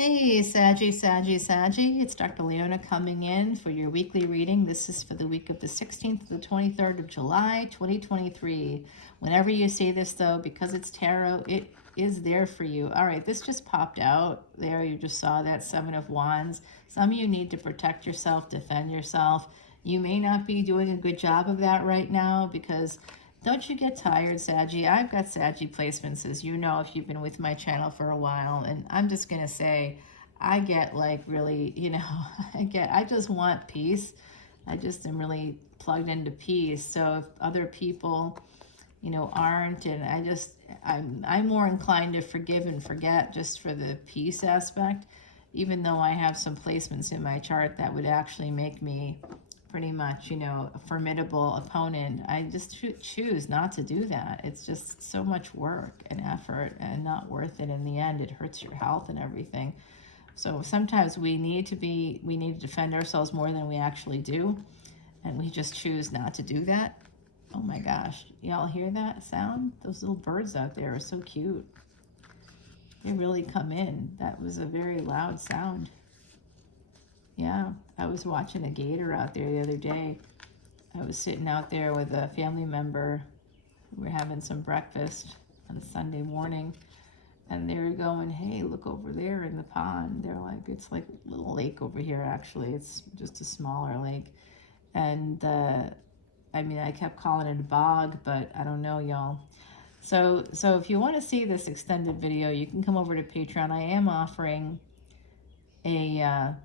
Hey, Saggy. It's Dr. Leona coming in for your weekly reading. This is for the week of the 16th to the 23rd of July, 2023. Whenever you see this, though, because it's tarot, it is there for you. All right, this just popped out there. You just saw that Seven of Wands. Some of you need to protect yourself, defend yourself. You may not be doing a good job of that right now because don't you get tired, Saggy? I've got Saggy placements, as you know, if you've been with my channel for a while. And I'm just going to say, I get like really, I just want peace. I just am really plugged into peace. So if other people, aren't, and I'm more inclined to forgive and forget just for the peace aspect, even though I have some placements in my chart that would actually make me pretty much, a formidable opponent. I just choose not to do that. It's just so much work and effort and not worth it in the end. It hurts your health and everything. So sometimes we need to defend ourselves more than we actually do. And we just choose not to do that. Oh my gosh, y'all hear that sound? Those little birds out there are so cute. They really come in. That was a very loud sound. Yeah, I was watching a gator out there the other day. I was sitting out there with a family member. We were having some breakfast on Sunday morning, and they were going, hey, look over there in the pond. They're like, it's like a little lake over here, actually. It's just a smaller lake. And I kept calling it a bog, but I don't know, y'all. So if you want to see this extended video, you can come over to Patreon. I am offering a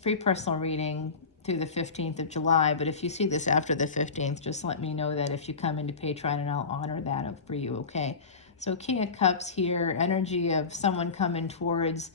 free personal reading through the 15th of July, but if you see this after the 15th, just let me know that if you come into Patreon, and I'll honor that for you, okay? So King of Cups here, energy of someone coming towards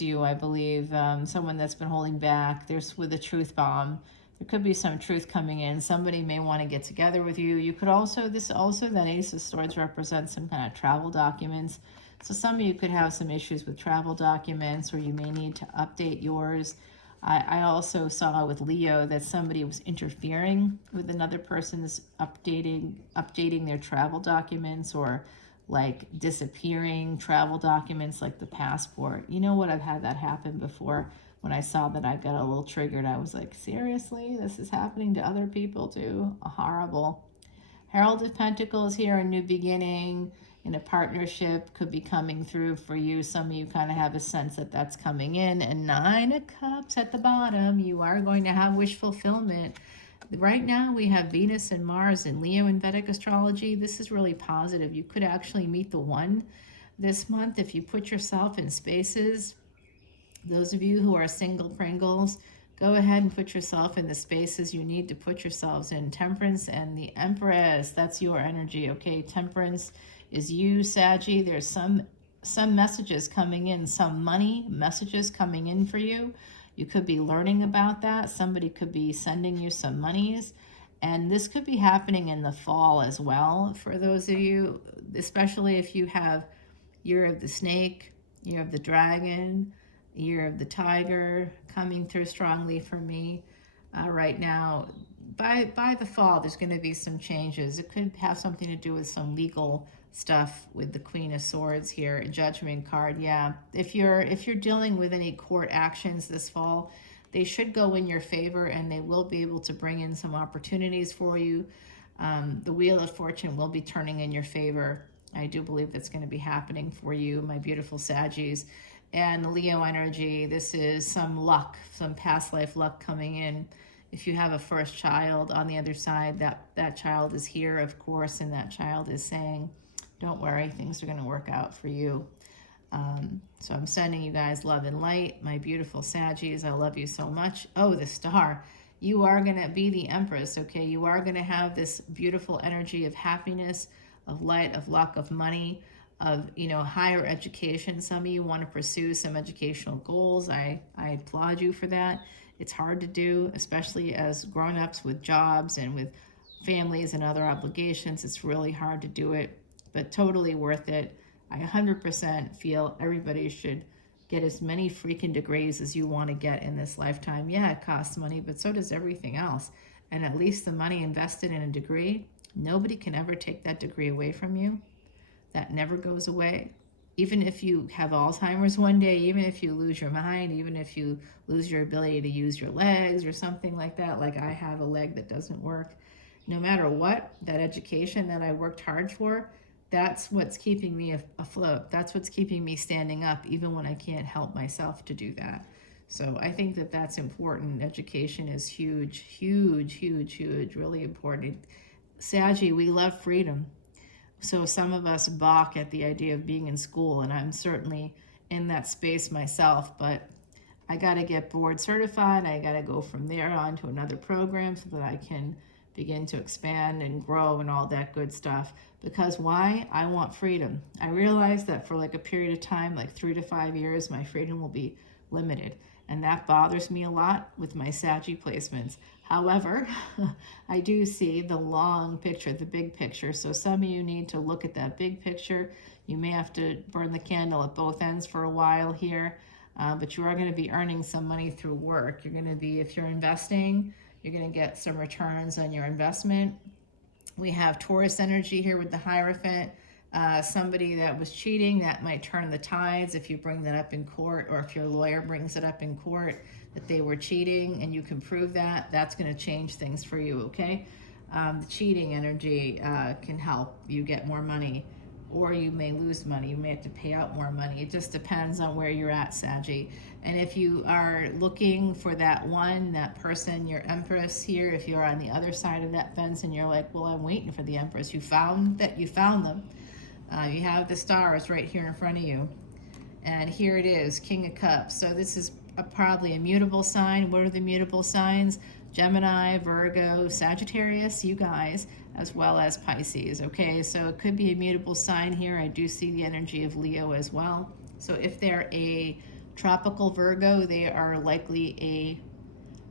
you, I believe, someone that's been holding back. There's with a truth bomb. There could be some truth coming in. Somebody may want to get together with you. You could also, that Ace of Swords represents some kind of travel documents. So some of you could have some issues with travel documents, or you may need to update yours. I also saw with Leo that somebody was interfering with another person's updating their travel documents, or like disappearing travel documents like the passport. You know what? I've had that happen before. When I saw that, I got a little triggered. I was like, seriously? This is happening to other people too? Horrible. Herald of Pentacles here, a new beginning in a partnership could be coming through for you. Some of you kind of have a sense that that's coming in. And Nine of Cups at the bottom, you are going to have wish fulfillment. Right now we have Venus and Mars and Leo in Vedic Astrology. This is really positive. You could actually meet the one this month if you put yourself in spaces. Those of you who are single Pringles, go ahead and put yourself in the spaces you need to put yourselves in. Temperance and the Empress, that's your energy, okay? Temperance is you, Saggy. There's some messages coming in, some money messages coming in for you. You could be learning about that. Somebody could be sending you some monies. And this could be happening in the fall as well for those of you, especially if you have Year of the Snake, Year of the Dragon, Year of the Tiger coming through strongly for me right now. By the fall, there's going to be some changes. It could have something to do with some legal stuff with the Queen of Swords here, Judgment card. Yeah, if you're dealing with any court actions this fall, they should go in your favor, and they will be able to bring in some opportunities for you. The Wheel of Fortune will be turning in your favor. I do believe that's going to be happening for you, my beautiful Saggies. And Leo energy, this is some luck, some past life luck coming in. If you have a first child on the other side, that child is here, of course, and that child is saying, don't worry, things are going to work out for you. So I'm sending you guys love and light, my beautiful Saggies. I love you so much. Oh, the star. You are going to be the Empress, okay? You are going to have this beautiful energy of happiness, of light, of luck, of money, of higher education. Some of you want to pursue some educational goals. I applaud you for that. It's hard to do, especially as grown-ups with jobs and with families and other obligations. It's really hard to do it, but totally worth it. I 100% feel everybody should get as many freaking degrees as you want to get in this lifetime. Yeah, it costs money, but so does everything else. And at least the money invested in a degree, nobody can ever take that degree away from you. That never goes away. even if you have Alzheimer's one day, even if you lose your mind, even if you lose your ability to use your legs or something like that, like I have a leg that doesn't work, no matter what, that education that I worked hard for, that's what's keeping me afloat. That's what's keeping me standing up, even when I can't help myself to do that. So I think that that's important. Education is huge, huge, huge, huge, really important. Saggy, we love freedom. So some of us balk at the idea of being in school, and I'm certainly in that space myself, but I got to get board certified. I got to go from there on to another program so that I can begin to expand and grow and all that good stuff. Because why? I want freedom. I realize that for like a period of time, like 3 to 5 years, my freedom will be limited. And that bothers me a lot with my Saggy placements. However, I do see the long picture, the big picture. So some of you need to look at that big picture. You may have to burn the candle at both ends for a while here. But you are going to be earning some money through work. You're going to be, if you're investing, you're going to get some returns on your investment. We have Taurus energy here with the Hierophant. Somebody that was cheating, that might turn the tides if you bring that up in court, or if your lawyer brings it up in court that they were cheating and you can prove that, that's going to change things for you, okay? The cheating energy can help you get more money, or you may lose money. You may have to pay out more money. It just depends on where you're at, Saggy. And if you are looking for that one, that person, your Empress here, if you're on the other side of that fence and you're like, well, I'm waiting for the Empress, you found them. You have the stars right here in front of you. And here it is, King of Cups. So this is probably a mutable sign. What are the mutable signs? Gemini, Virgo, Sagittarius, you guys, as well as Pisces. Okay, so it could be a mutable sign here. I do see the energy of Leo as well. So if they're a tropical Virgo, they are likely a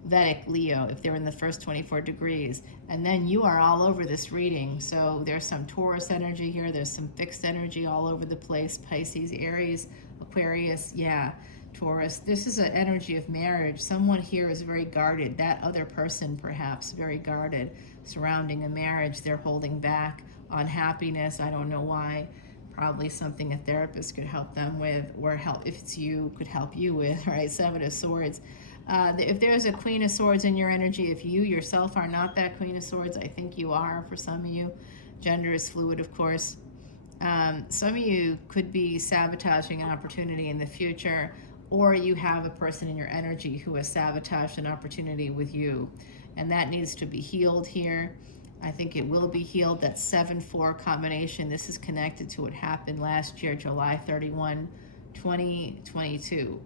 Vedic Leo if they're in the first 24 degrees. And then you are all over this reading. So there's some Taurus energy here. There's some fixed energy all over the place. Pisces, Aries, Aquarius, yeah. Taurus, this is an energy of marriage. Someone here is very guarded. That other person, perhaps, very guarded surrounding a marriage. They're holding back on happiness. I don't know why. Probably something a therapist could help them with, or help, if it's you, could help you with, right? Seven of Swords. If there's a Queen of Swords in your energy, if you yourself are not that Queen of Swords, I think you are for some of you. Gender is fluid, of course. Some of you could be sabotaging an opportunity in the future, or you have a person in your energy who has sabotaged an opportunity with you, and that needs to be healed here. I think it will be healed. That 7-4 combination, this is connected to what happened last year, July 31, 2022.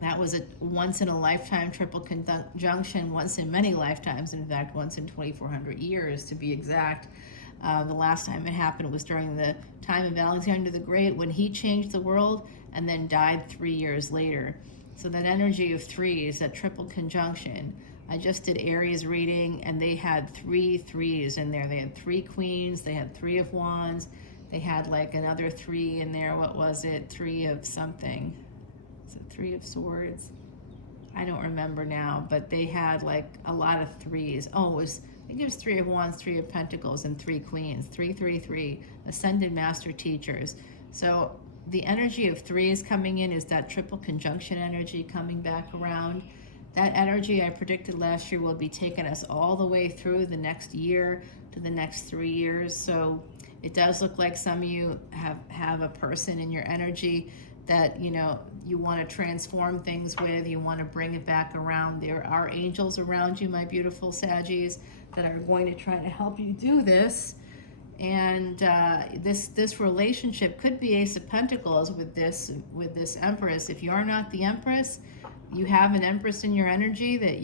That was a once-in-a-lifetime triple conjunction, once in many lifetimes, in fact, once in 2,400 years to be exact. The last time it happened was during the time of Alexander the Great, when he changed the world and then died 3 years later. So that energy of threes, that triple conjunction. I just did Aries reading, and they had 3 threes in there. They had 3 queens, they had 3 of wands, they had like another 3 in there. What was it? 3 of something. Is it 3 of swords? I don't remember now, but they had like a lot of threes. Oh, I think it was 3 of wands, 3 of pentacles, and 3 queens. 3, 3, 3. Ascended master teachers. So the energy of 3 is coming in, is that triple conjunction energy coming back around. That energy I predicted last year will be taking us all the way through the next year to the next 3 years. So it does look like some of you have a person in your energy that you want to transform things with, you want to bring it back around. There are angels around you, my beautiful Saggies, that are going to try to help you do this. And this relationship could be Ace of Pentacles with this Empress. If you're not the Empress, you have an Empress in your energy that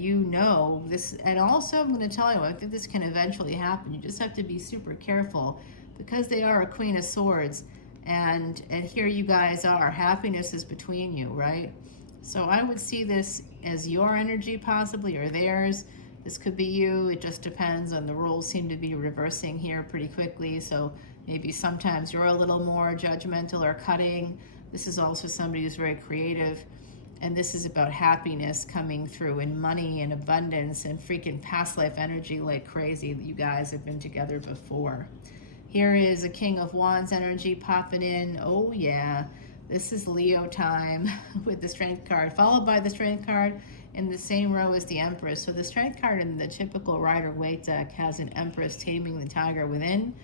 this. And also, I'm going to tell you, I think this can eventually happen. You just have to be super careful, because they are a Queen of Swords. And here you guys are. Happiness is between you, right? So I would see this as your energy possibly, or theirs. This could be you. It just depends on the roles seem to be reversing here pretty quickly. So maybe sometimes you're a little more judgmental or cutting. This is also somebody who's very creative. And this is about happiness coming through, and money and abundance and freaking past life energy like crazy. That you guys have been together before. Here is a King of Wands energy popping in. Oh yeah, this is Leo time with the Strength card, followed by the Strength card in the same row as the Empress. So the Strength card in the typical Rider-Waite deck has an Empress taming the tiger within.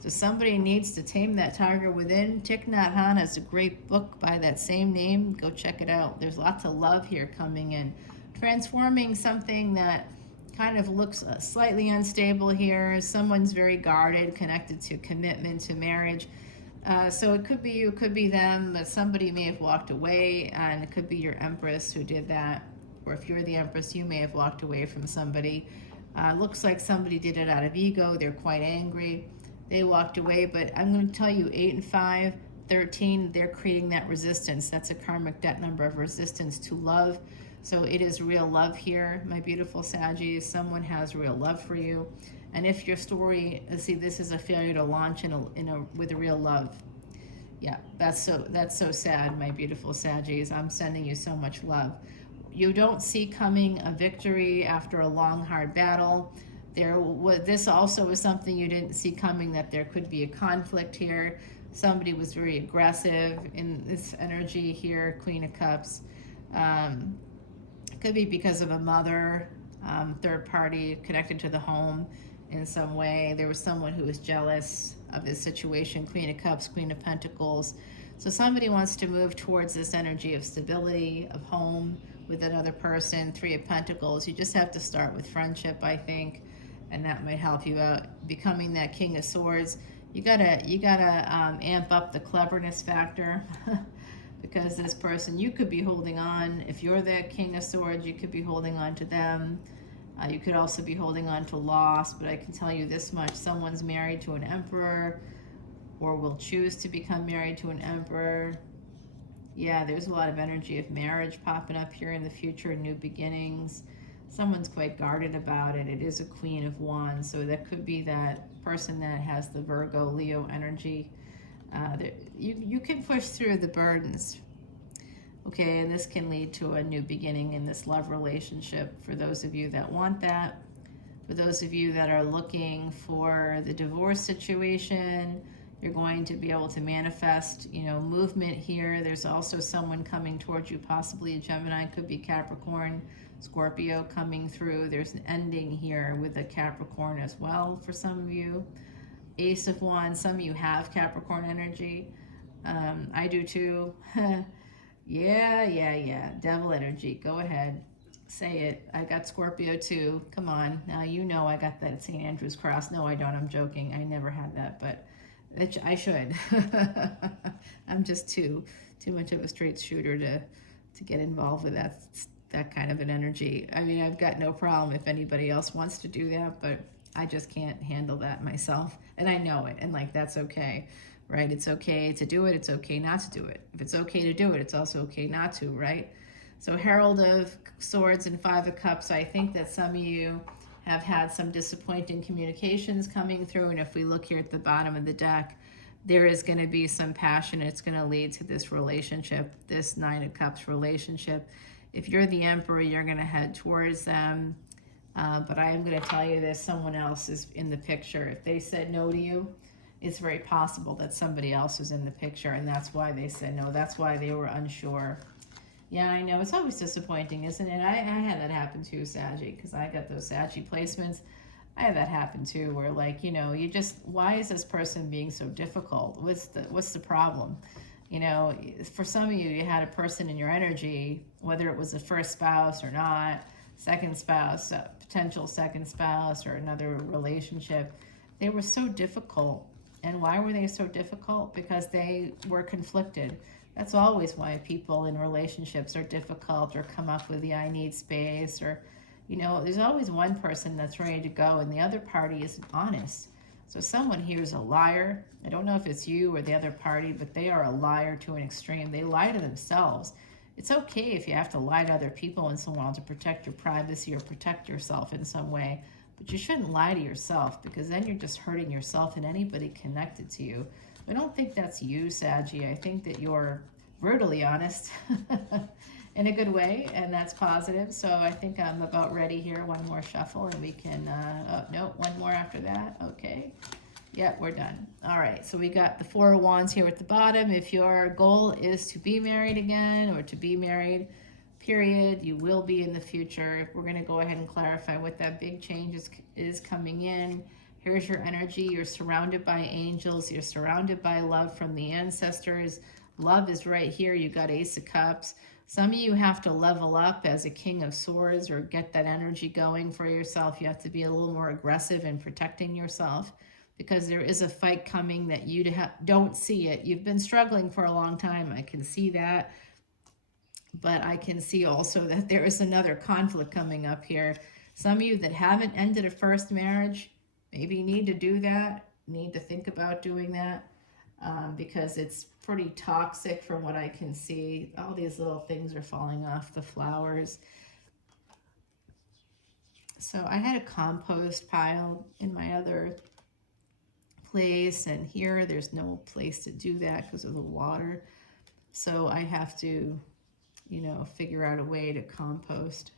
So somebody needs to tame that tiger within. Thich Nhat Hanh has a great book by that same name. Go check it out. There's lots of love here coming in. Transforming something that kind of looks slightly unstable here. Someone's very guarded, connected to commitment, to marriage. So it could be you, it could be them, but somebody may have walked away, and it could be your Empress who did that. Or if you're the Empress, you may have walked away from somebody. Looks like somebody did it out of ego. They're quite angry. They walked away, but I'm going to tell you 8 and 5, 13, they're creating that resistance. That's a karmic debt number of resistance to love. So it is real love here, my beautiful Saggies. Someone has real love for you. And if your story, see, this is a failure to launch with a real love. Yeah, that's so sad, my beautiful Saggies. I'm sending you so much love. You don't see coming a victory after a long, hard battle. This also is something you didn't see coming, that there could be a conflict here. Somebody was very aggressive in this energy here, Queen of Cups. It could be because of a mother, third party connected to the home in some way. There was someone who was jealous of his situation, Queen of Cups, Queen of Pentacles. So somebody wants to move towards this energy of stability, of home with another person, Three of Pentacles. You just have to start with friendship, I think, and that might help you out. Becoming that King of Swords, you gotta amp up the cleverness factor because this person, you could be holding on. If you're the King of Swords, you could be holding on to them. You could also be holding on to loss, but I can tell you this much: someone's married to an emperor or will choose to become married to an emperor. Yeah, there's a lot of energy of marriage popping up here in the future, new beginnings. Someone's quite guarded about it. It is a Queen of Wands, so that could be that person that has the Virgo, Leo energy. You can push through the burdens, okay, and this can lead to a new beginning in this love relationship for those of you that want that. For those of you that are looking for the divorce situation, you're going to be able to manifest, movement here. There's also someone coming towards you, possibly a Gemini, could be Capricorn, Scorpio coming through. There's an ending here with a Capricorn as well for some of you. Ace of Wands, some of you have Capricorn energy. I do too. Yeah. Devil energy, go ahead. Say it. I got Scorpio too. Come on. Now you know I got that at St. Andrew's Cross. No, I don't. I'm joking. I never had that, but I should. I'm just too much of a straight shooter to get involved with that kind of an energy. I mean, I've got no problem if anybody else wants to do that, but I just can't handle that myself, and I know it, and that's okay, right? It's okay to do it. It's okay not to do it. If it's okay to do it, it's also okay not to, right? So Herald of Swords and Five of Cups, I think that some of you have had some disappointing communications coming through, and if we look here at the bottom of the deck, there is going to be some passion. It's going to lead to this relationship, this Nine of Cups relationship. If you're the Emperor, you're going to head towards them, but I am going to tell you this: someone else is in the picture. If they said no to you, it's very possible that somebody else was in the picture, and that's why they said no. That's why they were unsure. Yeah, I know. It's always disappointing, isn't it? I had that happen too, Saggy, because I got those Saggy placements. I had that happen too, where you just, why is this person being so difficult? What's the problem? For some of you, you had a person in your energy, whether it was a first spouse or not, second spouse, potential second spouse, or another relationship. They were so difficult. And why were they so difficult? Because they were conflicted. That's always why people in relationships are difficult, or come up with the I need space, or, there's always one person that's ready to go and the other party isn't honest. So someone here is a liar. I don't know if it's you or the other party, but they are a liar to an extreme. They lie to themselves. It's okay if you have to lie to other people once in a while to protect your privacy or protect yourself in some way, but you shouldn't lie to yourself, because then you're just hurting yourself and anybody connected to you. I don't think that's you, Saggy. I think that you're brutally honest in a good way, and that's positive. So I think I'm about ready here. One more shuffle and we can, no, one more after that. Okay. Yep, we're done. All right, so we got the Four of Wands here at the bottom. If your goal is to be married again or to be married, period, you will be in the future. We're going to go ahead and clarify what that big change is coming in. Here's your energy. You're surrounded by angels. You're surrounded by love from the ancestors. Love is right here. You got Ace of Cups. Some of you have to level up as a King of Swords or get that energy going for yourself. You have to be a little more aggressive in protecting yourself because there is a fight coming that you don't see it. You've been struggling for a long time. I can see that. But I can see also that there is another conflict coming up here. Some of you that haven't ended a first marriage, maybe need to do that, need to think about doing that, because it's pretty toxic from what I can see. All these little things are falling off the flowers. So I had a compost pile in my other place, and here there's no place to do that because of the water. So I have to, you know, figure out a way to compost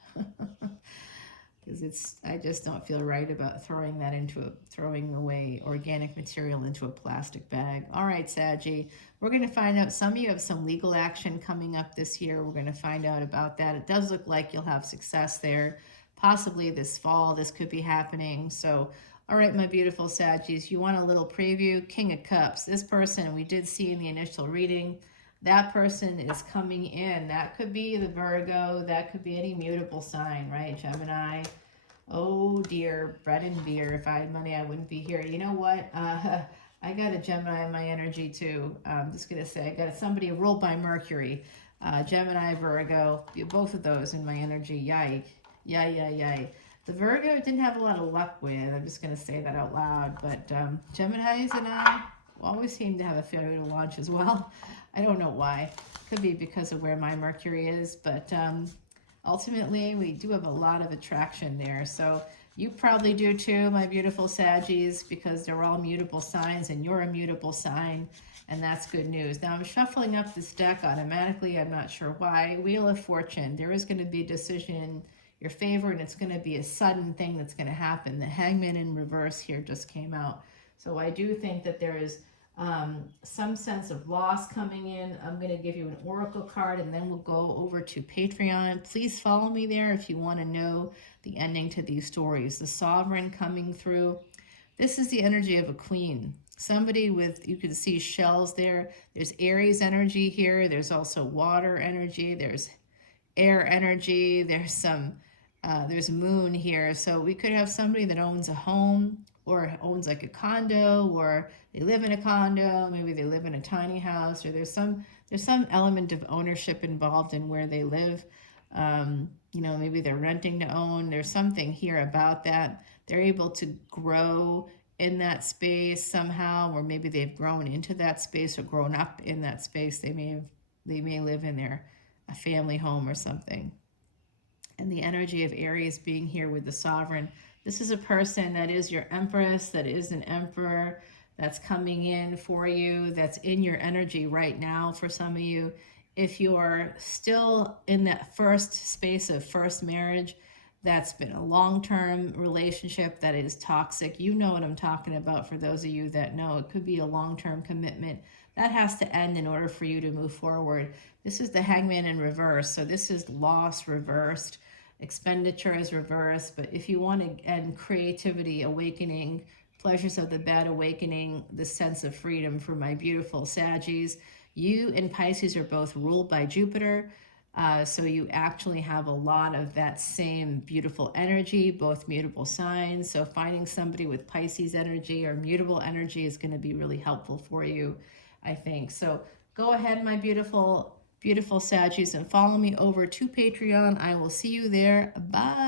because I just don't feel right about throwing away organic material into a plastic bag. All right, Saggy, we're going to find out. Some of you have some legal action coming up this year. We're going to find out about that. It does look like you'll have success there. Possibly this fall, this could be happening. So, all right, my beautiful Saggies, you want a little preview? King of Cups. This person we did see in the initial reading, that person is coming in. That could be the Virgo. That could be any mutable sign, right? Gemini. Oh dear, bread and beer. If I had money, I wouldn't be here. You know what? I got a Gemini in my energy too. I'm just going to say I got somebody ruled by Mercury. Gemini, Virgo, both of those in my energy. Yike. Yay. The Virgo didn't have a lot of luck with. I'm just going to say that out loud. But Geminis and I always seem to have a failure to launch as well. I don't know why. Could be because of where my Mercury is, but ultimately we do have a lot of attraction there. So you probably do too, my beautiful Saggies, because they're all mutable signs and you're a mutable sign, and that's good news. Now I'm shuffling up this deck automatically. I'm not sure why. Wheel of Fortune. There is going to be a decision in your favor, and it's going to be a sudden thing that's going to happen. The Hangman in reverse here just came out. So I do think that there is some sense of loss coming in. I'm going to give you an oracle card and then we'll go over to Patreon. Please follow me there if you want to know the ending to these stories. The Sovereign coming through. This is the energy of a queen. Somebody with, you can see shells there. There's Aries energy here. There's also water energy. There's air energy. There's some, there's moon here. So we could have somebody that owns a home or owns like a condo, or they live in a condo, maybe they live in a tiny house, or there's some element of ownership involved in where they live. You know, maybe they're renting to own. There's something here about that. They're able to grow in that space somehow, or maybe they've grown into that space or grown up in that space. They may live in a family home or something. And the energy of Aries being here with the Sovereign. This is a person that is your Empress, that is an Emperor, that's coming in for you, that's in your energy right now for some of you. If you are still in that first space of first marriage, that's been a long-term relationship that is toxic. You know what I'm talking about for those of you that know. It could be a long-term commitment. That has to end in order for you to move forward. This is the Hangman in reverse. So this is loss reversed. Expenditure is reversed. But if you want to end creativity, awakening, pleasures of the bed, awakening, the sense of freedom for my beautiful Saggies, you and Pisces are both ruled by Jupiter. So you actually have a lot of that same beautiful energy, both mutable signs. So finding somebody with Pisces energy or mutable energy is going to be really helpful for you, I think. So go ahead, my beautiful Saggies, and follow me over to Patreon. I will see you there. Bye.